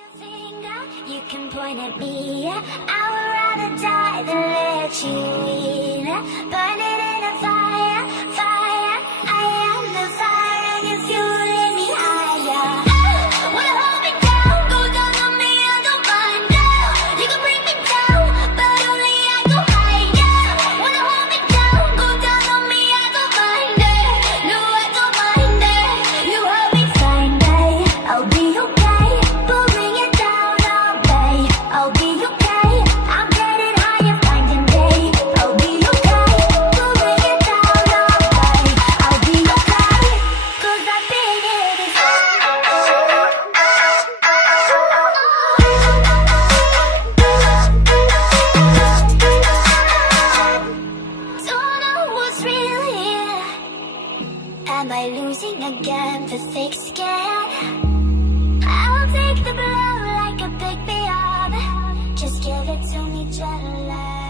your finger, you can point at me. I would rather die than let you in. Burn it in a fire, fire. I am the fire and you're fueling me higher. Wanna hold me down, go down on me, I don't mind. You can bring me down, but only I go higher. Wanna hold me down, go down on me, I don't mind. No, I don't mind. You hold me fine, babe. I'll be okay. But bring it down all day. I'll be okay. I'm getting higher, finding day. I'll be okay. But bring it down all day. I'll be okay. 'Cause I've been here before. Don't know what's real here. Am I losing again for thick skin? I'll take the blow like a pick me up. Just give it to me gently.